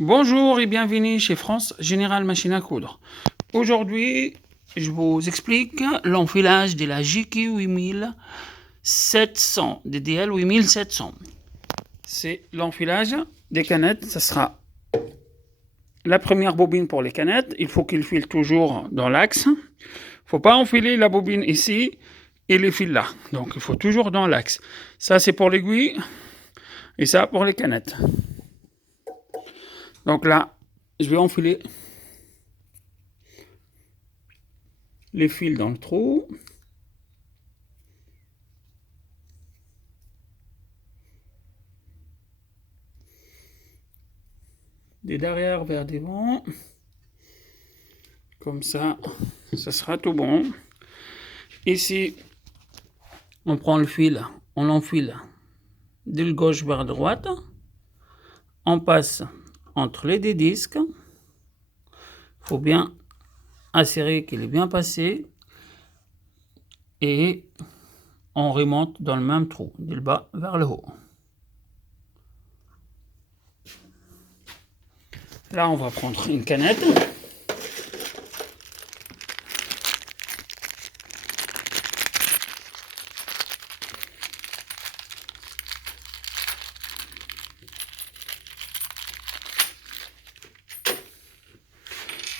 Bonjour et bienvenue chez France Générale Machine à Coudre. Aujourd'hui, je vous explique l'enfilage de la JQ 8700, DDL 8700. C'est l'enfilage des canettes, ça sera la première bobine pour les canettes. Il faut qu'il file toujours dans l'axe. Il ne faut pas enfiler la bobine ici et les fils là. Donc il faut toujours dans l'axe. Ça c'est pour l'aiguille et ça pour les canettes. Donc là, je vais enfiler les fils dans le trou. Des derrière vers devant. Comme ça sera tout bon. Ici, on prend le fil, on l'enfile de gauche vers droite. On passe entre les deux disques. Il faut bien assurer qu'il est bien passé. Et on remonte dans le même trou, du bas vers le haut. Là, on va prendre une canette.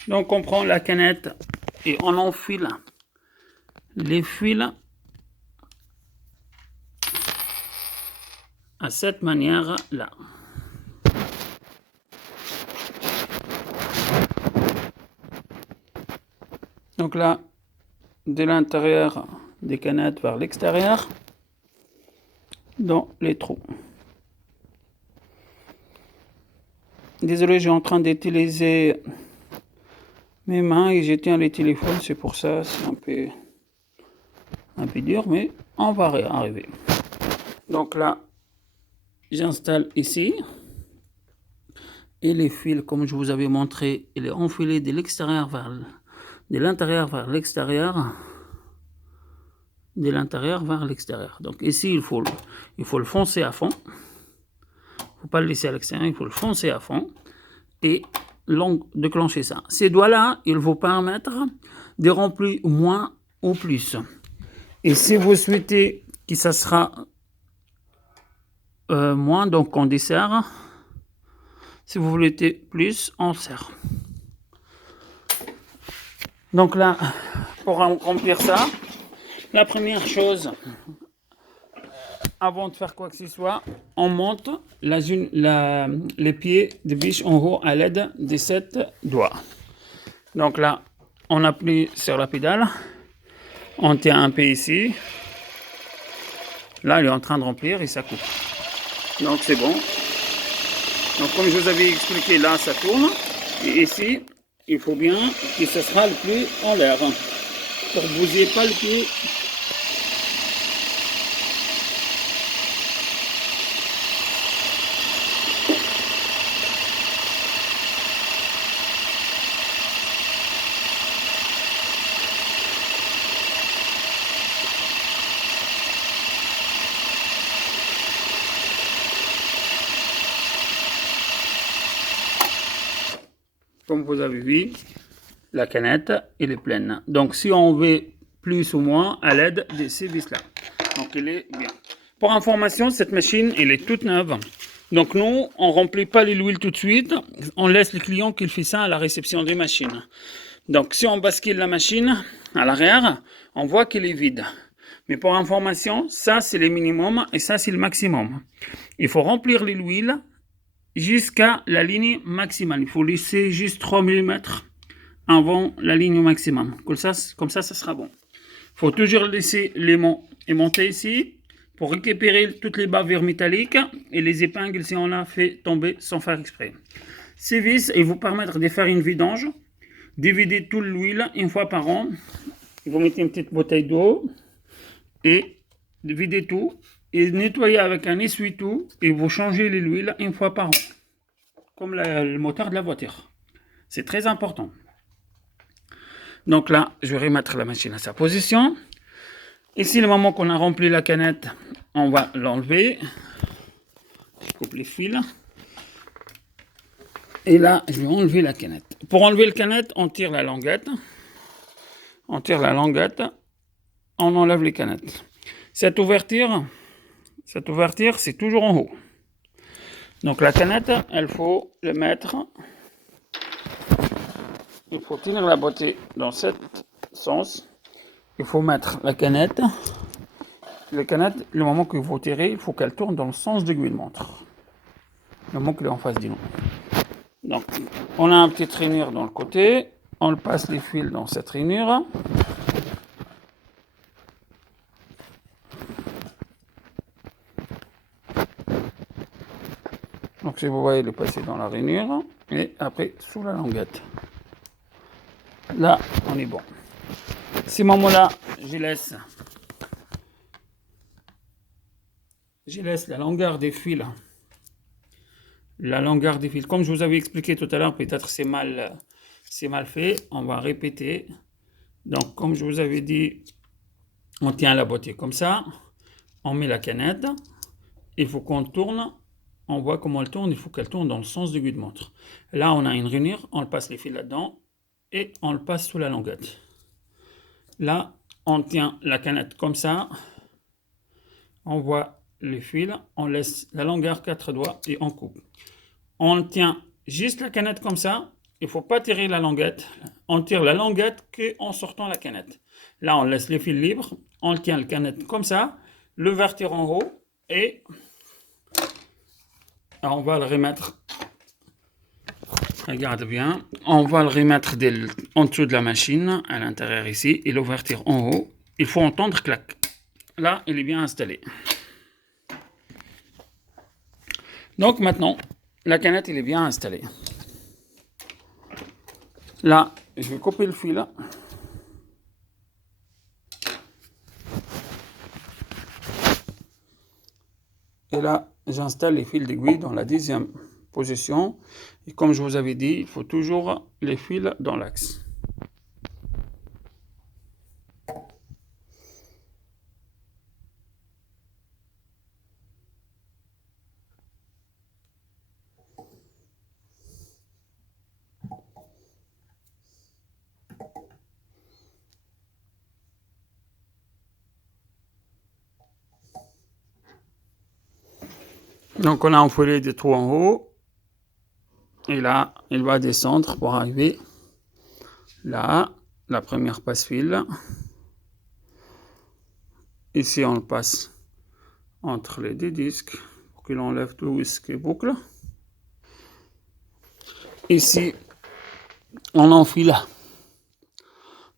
Donc, on prend la canette et on enfile les fils à cette manière-là. Donc là, de l'intérieur des canettes vers l'extérieur, dans les trous. Désolé, je suis en train d'utiliser mes mains et je tiens les téléphones, c'est pour ça, c'est un peu dur, mais on va arriver. Donc là, j'installe ici. Et les fils, comme je vous avais montré, il est enfilé de l'extérieur de l'intérieur vers l'extérieur. De l'intérieur vers l'extérieur. Donc ici, il faut le foncer à fond. Il ne faut pas le laisser à l'extérieur, il faut le foncer à fond. Et déclencher ça. Ces doigts-là, ils vont permettre de remplir moins ou plus. Et si vous souhaitez que ça sera moins, donc on desserre. Si vous voulez plus, on serre. Donc là, pour remplir ça, la première chose, avant de faire quoi que ce soit, on monte les pieds de biche en haut à l'aide de 7 doigts. Donc là, on appuie sur la pédale, on tient un peu ici. Là, il est en train de remplir et ça coupe. Donc c'est bon. Donc comme je vous avais expliqué, là, ça tourne. Et ici, il faut bien que ce sera le pied en l'air. Pour que vous n'ayez pas le pied. Comme vous avez vu, la canette, elle est pleine. Donc, si on veut plus ou moins, à l'aide de ces vis-là. Donc, elle est bien. Pour information, cette machine, elle est toute neuve. Donc, nous, on ne remplit pas l'huile tout de suite. On laisse le client qu'il fait ça à la réception des machines. Donc, si on bascule la machine à l'arrière, on voit qu'elle est vide. Mais pour information, ça, c'est le minimum et ça, c'est le maximum. Il faut remplir l'huile jusqu'à la ligne maximale. Il faut laisser juste 3 mm avant la ligne maximum. Comme ça, ça sera bon. Il faut toujours laisser l'aimant monter ici pour récupérer toutes les bavures métalliques et les épingles si on a fait tomber sans faire exprès. Ces vis, ils vous permettent de faire une vidange, de vider toute l'huile une fois par an. Vous mettez une petite bouteille d'eau et de vider tout et nettoyer avec un essuie-tout et vous changez l'huile une fois par an, comme le moteur de la voiture. C'est très important. Donc là, je vais remettre la machine à sa position. Ici, le moment qu'on a rempli la canette, on va l'enlever. Je coupe les fils. Et là, je vais enlever la canette. Pour enlever la canette, on tire la languette. On tire la languette. On enlève les canettes. Cette ouverture, c'est toujours en haut. Donc la canette, il faut le mettre. Il faut tenir la boîtier dans ce sens. Il faut mettre la canette. La canette, le moment que vous tirez, il faut qu'elle tourne dans le sens d'aiguille de montre. Le moment qu'elle est en face du nom. Donc, on a un petit rainure dans le côté. On passe les fils dans cette rainure. Donc, si vous voyez, il est passé dans la rainure. Et après, sous la languette. Là, on est bon. Ces moments-là, je laisse la longueur des fils. La longueur des fils. Comme je vous avais expliqué tout à l'heure, peut-être c'est mal fait. On va répéter. Donc, comme je vous avais dit, on tient la boîtier comme ça. On met la canette. Il faut qu'on tourne. On voit comment elle tourne. Il faut qu'elle tourne dans le sens d'aiguille de montre. Là, on a une rainure. On passe les fils là-dedans. Et on le passe sous la languette. Là, on tient la canette comme ça. On voit les fils. On laisse la longueur 4 doigts et on coupe. On tient juste la canette comme ça. Il ne faut pas tirer la languette. On tire la languette qu'en sortant la canette. Là, on laisse les fils libres. On tient la canette comme ça. L'ouverture en haut. Et on va le remettre. Regarde bien. On va le remettre en dessous de la machine, à l'intérieur ici. Et l'ouverture en haut. Il faut entendre clac. Là, il est bien installé. Donc maintenant, la canette, elle est bien installée. Là, je vais couper le fil. Et là, j'installe les fils d'aiguille dans la deuxième position. Et comme je vous avais dit, il faut toujours les fils dans l'axe. Donc on a enfoilé des trous en haut. Et là, il va descendre pour arriver là, la première passe-fil. Ici, on le passe entre les deux disques pour qu'il enlève tout ce qui est boucle. Ici, on enfile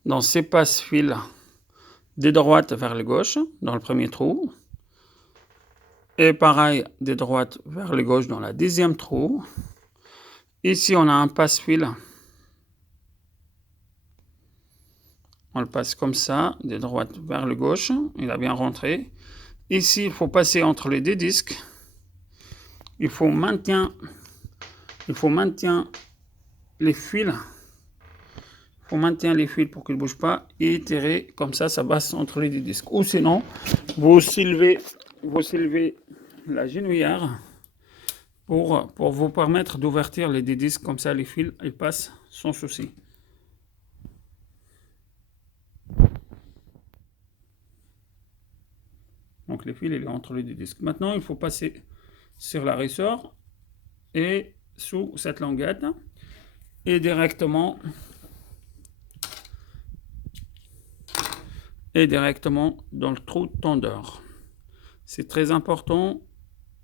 dans ces passe-fils de droite vers la gauche, dans le premier trou. Et pareil, de droite vers la gauche dans la deuxième trou. Ici, on a un passe-fil. On le passe comme ça, de droite vers la gauche. Il a bien rentré. Ici, il faut passer entre les deux disques. Il faut maintenir les fils. Il faut maintenir les fils pour qu'ils ne bougent pas et tirer comme ça passe entre les deux disques. Ou sinon, vous soulevez la genouillère pour vous permettre d'ouvrir les deux disques. Comme ça, les fils ils passent sans souci. Donc les fils, il est entre les deux disques. Maintenant, il faut passer sur la ressort et sous cette languette et directement dans le trou tendeur. C'est très important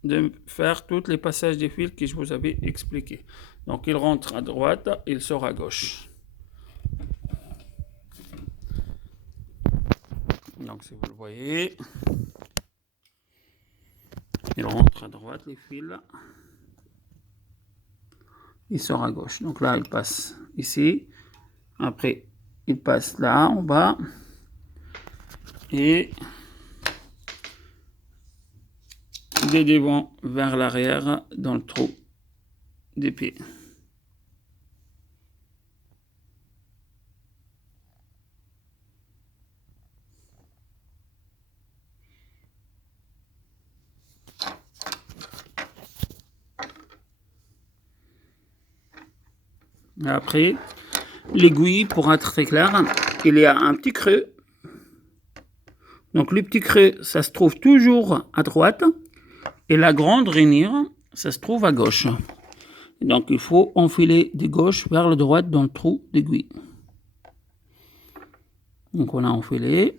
de faire tous les passages des fils que je vous avais expliqué. Donc il rentre à droite, il sort à gauche. Donc si vous le voyez, il rentre à droite les fils, il sort à gauche. Donc là il passe ici, après il passe là en bas et des devant vers l'arrière dans le trou des pieds. Après, l'aiguille, pour être très clair, il y a un petit creux. Donc le petit creux, ça se trouve toujours à droite. Et la grande rainure, ça se trouve à gauche. Donc il faut enfiler de gauche vers la droite dans le trou d'aiguille. Donc on a enfilé.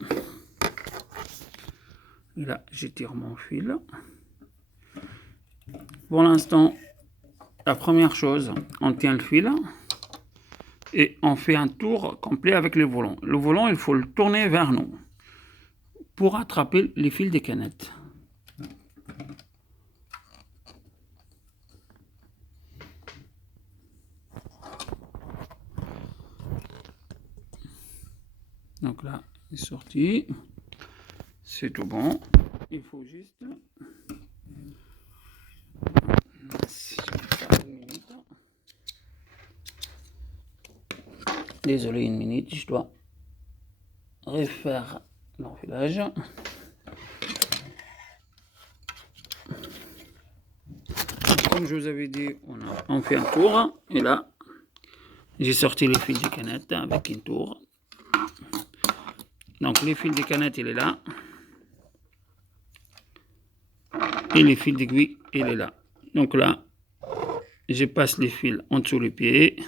Et là, j'étire mon fil. Pour l'instant, la première chose, on tient le fil et on fait un tour complet avec le volant. Le volant, il faut le tourner vers nous pour attraper les fils des canettes. Donc là, c'est sorti. C'est tout bon. Il faut juste... Désolé, une minute, je dois refaire l'enfilage. Comme je vous avais dit, on fait un tour. Et là, j'ai sorti les fils des canettes avec une tour. Donc les fils des canettes, il est là. Et les fils d'aiguille, il est là. Donc là, je passe les fils en dessous les pieds.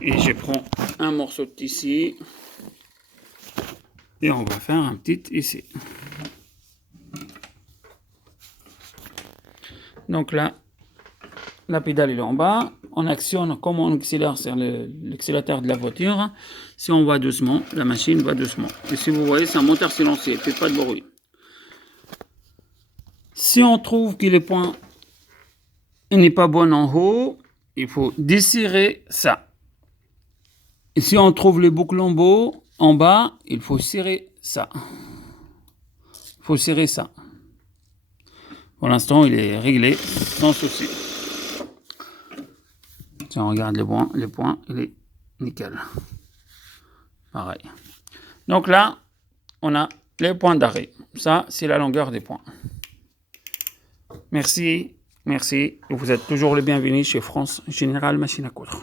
Et je prends un morceau de tissu. Et on va faire un petit ici. Donc là, la pédale est en bas. On actionne comme on accélère sur l'accélérateur de la voiture. Si on va doucement, la machine va doucement. Et si vous voyez, c'est un moteur silencieux, il ne fait pas de bruit. Si on trouve que le point n'est pas bon en haut, il faut desserrer ça. Et si on trouve les boucles en bas, il faut serrer ça. Il faut serrer ça. Pour l'instant, il est réglé sans souci. Si on regarde les points, il est nickel. Pareil. Donc là, on a les points d'arrêt. Ça, c'est la longueur des points. Merci. Vous êtes toujours les bienvenus chez France Générale Machine à Coudre.